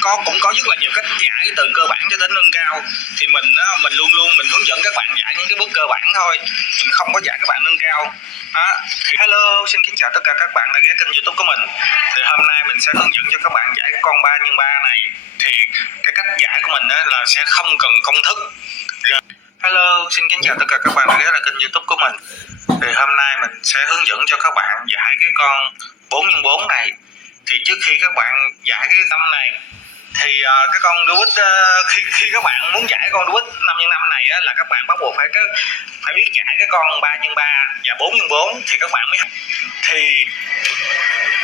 cũng có rất là nhiều cách giải từ cơ bản cho đến nâng cao. Thì mình luôn luôn mình hướng dẫn các bạn giải những cái bước cơ bản thôi, mình không có dạy các bạn nâng cao. Thì hello, xin kính chào tất cả các bạn đã ghé kênh YouTube của mình. Thì hôm nay mình sẽ hướng dẫn cho các bạn giải cái con 3x3 này. Thì cái cách giải của mình là sẽ không cần công thức. Hello, xin kính chào tất cả các bạn đã ghé lại kênh YouTube của mình. Thì hôm nay mình sẽ hướng dẫn cho các bạn giải cái con 4x4 này. Thì trước khi các bạn giải cái tâm này thì cái con Rubik khi các bạn muốn giải con Rubik 5x5 này là các bạn bắt buộc phải biết giải cái con 3x3 và 4x4 thì các bạn mới. Thì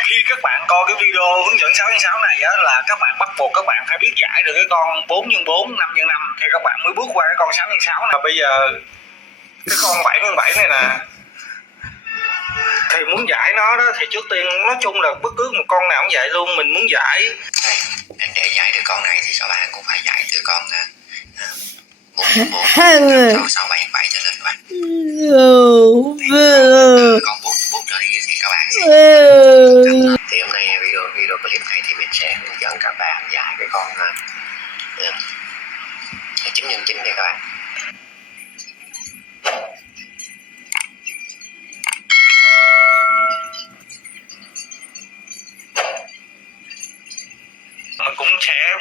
khi các bạn coi cái video hướng dẫn 6x6 này là các bạn bắt buộc các bạn phải biết giải được cái con 4x4, 5x5 thì các bạn mới bước qua cái con 6x6 này. Bây giờ cái con 7x7 này nè, thì muốn giải nó đó thì trước tiên nói chung là bất cứ một con nào cũng vậy luôn. Mình muốn giải đây, để giải được con này thì các bạn cũng phải giải từ con 4, 6, 7, 7 trở lên các bạn. Từ con 4 trở đi thì các bạn sẽ thì hôm nay video clip này thì mình sẽ hướng dẫn các bạn giải cái con 9x9 này các bạn.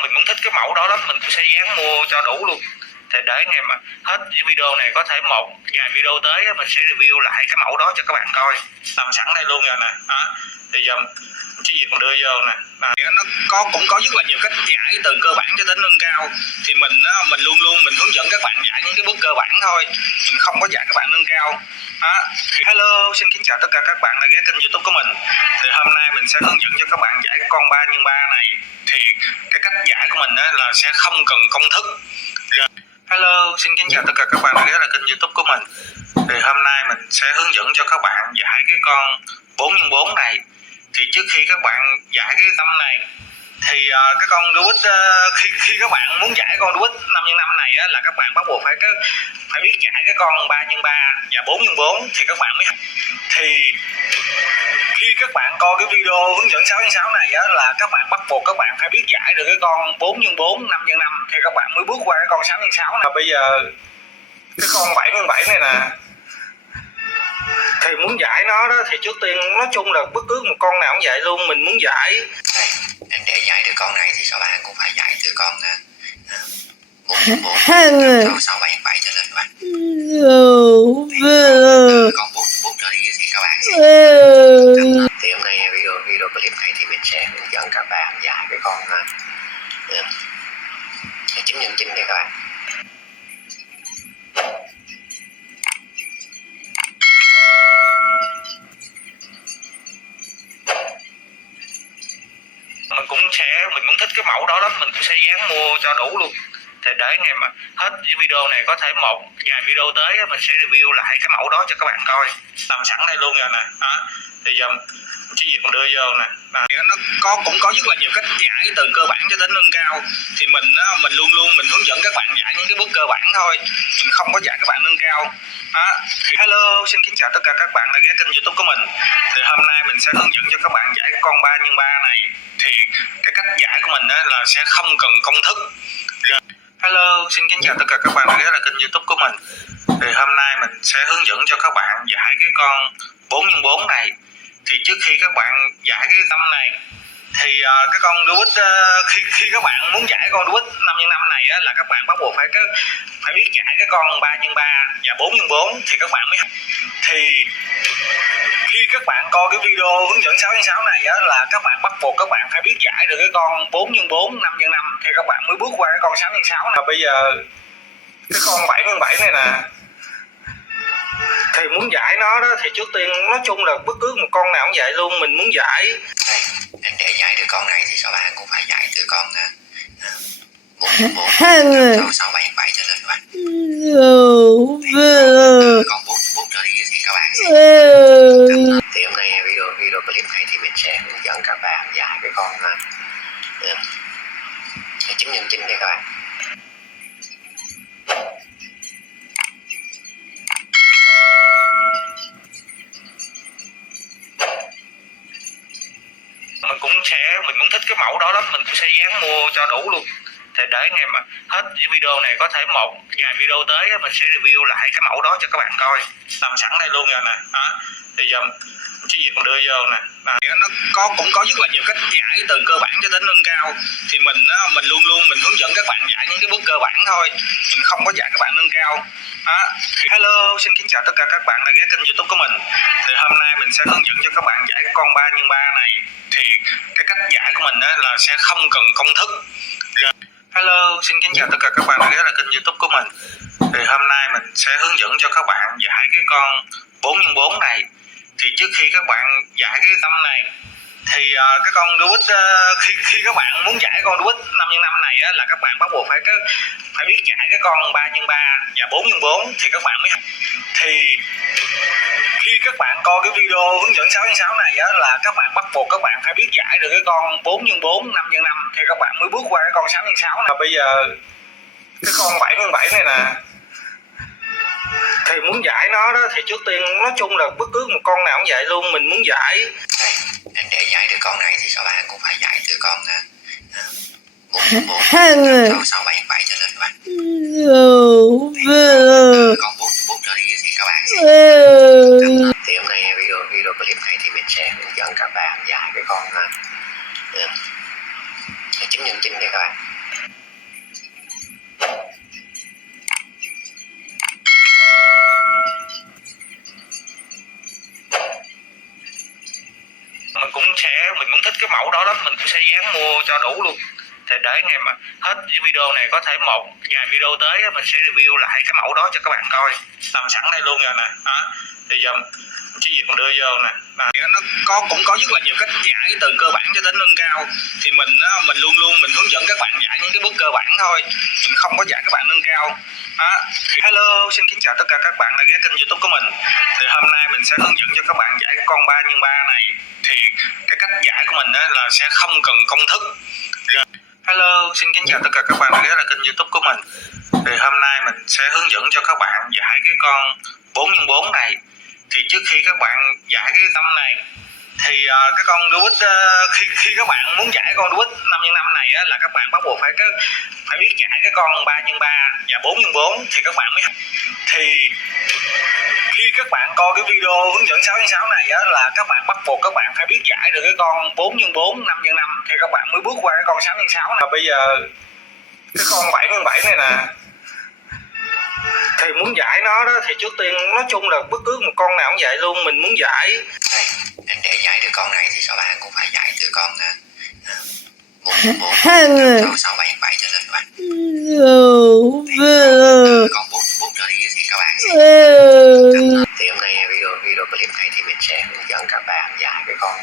Mình cũng thích cái mẫu đó lắm, mình cũng sẽ dán mua cho đủ luôn. Thì để ngày mà hết video này có thể một vài video tới mình sẽ review lại cái mẫu đó cho các bạn coi. Làm sẵn đây luôn rồi nè. Thì giờ chỉ việc mình đưa vô nè. Nó cũng có rất là nhiều cách giải từ cơ bản cho đến nâng cao. Thì mình luôn luôn mình hướng dẫn các bạn giải những cái bước cơ bản thôi, mình không có dạy các bạn nâng cao. Thì hello, xin kính chào tất cả các bạn đã ghé kênh YouTube của mình. Thì hôm nay mình sẽ hướng dẫn cho các bạn giải cái con 3x3 này. Thì cái cách giải của mình là sẽ không cần công thức. Hello, xin kính chào tất cả các bạn đã ghé lại kênh YouTube của mình. Thì hôm nay mình sẽ hướng dẫn cho các bạn giải cái con 4x4 này. Thì trước khi các bạn giải cái tâm này thì cái con Rubik khi các bạn muốn giải con Rubik 5x5 này là các bạn bắt buộc phải biết giải cái con 3x3 và 4x4 thì các bạn mới. Thì khi các bạn coi cái video hướng dẫn 6x6 này là các bạn bắt buộc các bạn phải biết giải được cái con 4x4, 5x5 thì các bạn mới bước qua cái con 6x6 này. Bây giờ cái con 7x7 này nè, thì muốn giải nó đó thì trước tiên nói chung là bất cứ một con nào cũng vậy luôn. Mình muốn giải đây, để giải được con này thì các bạn cũng phải giải từ con 4, 6, 7, 7 trở lên các bạn. Từ con 4 trở đi thì các bạn sẽ thì hôm nay video clip này thì mình sẽ hướng dẫn các bạn giải cái con 9x9 này các bạn. Mình cũng thích cái mẫu đó lắm, mình cũng sẽ dán mua cho đủ luôn. Thì để ngày mà hết video này có thể một vài video tới mình sẽ review lại cái mẫu đó cho các bạn coi. Làm sẵn đây luôn rồi nè. Thì giờ chỉ việc mình đưa vô nè. Nó cũng có rất là nhiều cách giải từ cơ bản cho đến nâng cao. Thì mình luôn luôn mình hướng dẫn các bạn giải những cái bước cơ bản thôi, mình không có dạy các bạn nâng cao. Thì hello, xin kính chào tất cả các bạn đã ghé kênh YouTube của mình. Thì hôm nay mình sẽ hướng dẫn cho các bạn giải cái con 3x3 này. Thì cái cách giải của mình là sẽ không cần công thức. Hello, xin kính chào tất cả các bạn đã ghé lại kênh YouTube của mình. Thì hôm nay mình sẽ hướng dẫn cho các bạn giải cái con 4x4 này. Thì trước khi các bạn giải cái tâm này thì cái con Rubik khi các bạn muốn giải con Rubik 5x5 này là các bạn bắt buộc phải biết giải cái con 3x3 và 4x4 thì các bạn mới. Thì khi các bạn coi cái video hướng dẫn 6x6 này là các bạn bắt buộc các bạn phải biết giải được cái con 4x4, 5x5 thì các bạn mới bước qua cái con 6x6 này. Bây giờ cái con 7x7 này nè, thì muốn giải nó đó thì trước tiên nói chung là bất cứ một con nào cũng vậy luôn. Mình muốn giải đây, để giải được con này thì các bạn cũng phải giải từ con 4, 6, 7, 7 trở lên các bạn. Từ con 4 trở đi thì các bạn sẽ thì hôm nay video clip này thì mình sẽ hướng dẫn các bạn giải cái con 9x9 này các bạn. Mình cũng thích cái mẫu đó lắm, mình cũng sẽ dán mua cho đủ luôn. Thì để ngày mà hết video này có thể một vài video tới mình sẽ review lại cái mẫu đó cho các bạn coi. Làm sẵn đây luôn rồi nè. Đó. Bây giờ chỉ việc đưa vô nè. Nó cũng có rất là nhiều cách giải từ cơ bản cho đến nâng cao. Thì mình luôn mình hướng dẫn các bạn giải những cái bước cơ bản thôi. Mình không có dạy các bạn nâng cao. Đó. Thì hello, xin kính chào tất cả các bạn đã ghé kênh YouTube của mình. Thì hôm nay mình sẽ hướng dẫn cho các bạn giải cái con 3x3 này. Thì cái cách giải của mình là sẽ không cần công thức. Hello, xin kính chào tất cả các bạn đã ghé lại kênh YouTube của mình. Thì hôm nay mình sẽ hướng dẫn cho các bạn giải cái con 4x4 này. Thì trước khi các bạn giải cái tâm này thì cái con Rubik khi các bạn muốn giải con Rubik 5x5 này là các bạn bắt buộc phải biết giải cái con 3x3 và 4x4 thì các bạn mới. Thì khi các bạn coi cái video hướng dẫn 6x6 này là các bạn bắt buộc các bạn phải biết giải được cái con 4x4, 5x5 thì các bạn mới bước qua cái con 6x6 này. Bây giờ cái con 7x7 này nè, thì muốn giải nó đó thì trước tiên nói chung là bất cứ một con nào cũng vậy luôn. Mình muốn giải đây, để giải được con này thì các bạn cũng phải giải từ con 4, 6, 7, 7 cho lên các bạn. Con 4 trở đi thì các bạn sẽ thì hôm nay video clip này thì mình sẽ hướng dẫn các bạn giải cái con 9x9 đây các bạn. Mình cũng thích cái mẫu đó lắm, mình cũng sẽ dán mua cho đủ luôn. Thì để ngày mà hết video này có thể một vài video tới mình sẽ review lại cái mẫu đó cho các bạn coi. Làm sẵn đây luôn rồi nè. Đó. Bây giờ chỉ việc đưa vô nè. Nó cũng có rất là nhiều cách giải từ cơ bản cho đến nâng cao. Thì mình luôn mình hướng dẫn các bạn giải những cái bước cơ bản thôi. Mình không có dạy các bạn nâng cao. Đó. Thì hello, xin kính chào tất cả các bạn đã ghé kênh YouTube của mình. Thì hôm nay mình sẽ hướng dẫn cho các bạn giải cái con 3x3 này. Thì cái cách giải của mình là sẽ không cần công thức. Hello, xin kính chào tất cả các bạn đã ghé lại kênh YouTube của mình. Thì hôm nay mình sẽ hướng dẫn cho các bạn giải cái con 4x4 này. Thì trước khi các bạn giải cái tâm này thì cái con Rubik khi các bạn muốn giải con Rubik 5x5 này là các bạn bắt buộc phải biết giải cái con 3x3 và 4x4 thì các bạn mới. Thì khi các bạn coi cái video hướng dẫn 6x6 này là các bạn bắt buộc các bạn phải biết giải được cái con 4x4, 5x5 thì các bạn mới bước qua cái con 6x6 này. Bây giờ cái con 7x7 này nè, thì muốn giải nó đó thì trước tiên nói chung là bất cứ một con nào cũng vậy luôn. Mình muốn giải đây, để giải được con này thì các bạn cũng phải giải từ con 4, 6, 7, 7 cho lên các bạn. Con 4 trở đi thì các bạn sẽ thì hôm nay video clip này thì mình sẽ hướng dẫn các bạn giải cái con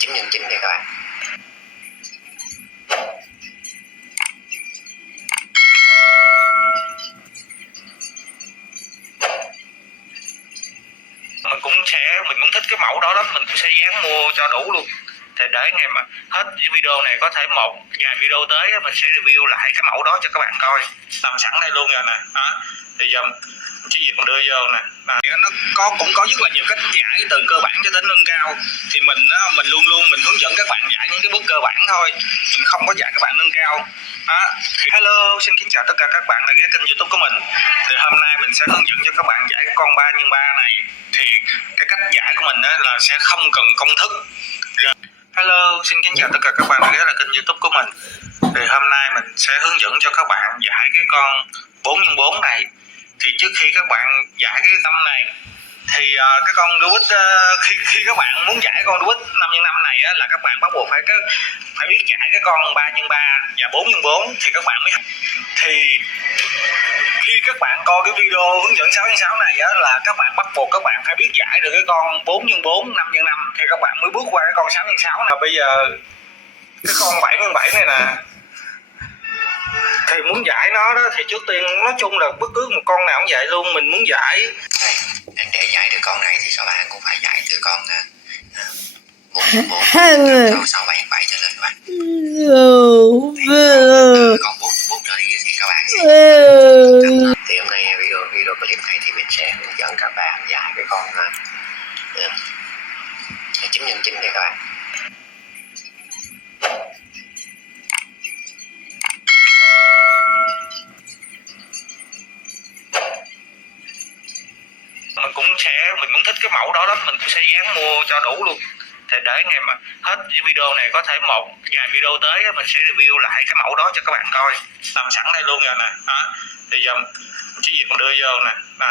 9x9 đây các bạn. Mình cũng thích cái mẫu đó lắm, mình cũng sẽ dán mua cho đủ luôn. Thì để ngày mà hết video này có thể một vài video tới mình sẽ review lại cái mẫu đó cho các bạn coi. Làm sẵn đây luôn rồi nè. Đó. Bây giờ chỉ việc đưa vô nè. Nó cũng có rất là nhiều cách giải từ cơ bản cho đến nâng cao. Thì mình luôn mình hướng dẫn các bạn giải những cái bước cơ bản thôi. Mình không có dạy các bạn nâng cao. Đó. Thì hello, xin kính chào tất cả các bạn đã ghé kênh YouTube của mình. Thì hôm nay mình sẽ hướng dẫn cho các bạn giải cái con 3x3 này. Thì cái cách giải của mình là sẽ không cần công thức. Hello, xin kính chào tất cả các bạn đã ghé lại kênh YouTube của mình. Thì hôm nay mình sẽ hướng dẫn cho các bạn giải cái con 4x4 này. Thì trước khi các bạn giải cái tâm này thì cái con Rubik khi các bạn muốn giải con Rubik 5x5 này là các bạn bắt buộc phải biết giải cái con 3x3 và 4x4 thì các bạn mới. Thì khi các bạn coi cái video hướng dẫn 6x6 này là các bạn bắt buộc các bạn phải biết giải được cái con 4x4, 5x5 thì các bạn mới bước qua cái con 6x6 này. Bây giờ cái con 7x7 này nè, thì muốn giải nó đó thì trước tiên nói chung là bất cứ một con nào cũng vậy luôn. Mình muốn giải đây, để giải được con này thì các bạn cũng phải giải từ con 4, 6, 7, 7 cho lên các bạn. Con 4 trở đi thì các bạn sẽ thì hôm nay video clip này thì mình sẽ hướng dẫn các bạn giải cái con 9x9 đây các bạn. cái mẫu đó lắm, mình cũng sẽ dán mua cho đủ luôn. Thì để ngày mà hết video này có thể một vài video tới mình sẽ review lại cái mẫu đó cho các bạn coi. Làm sẵn đây luôn rồi nè. Đó. Bây giờ chỉ việc đưa vô nè.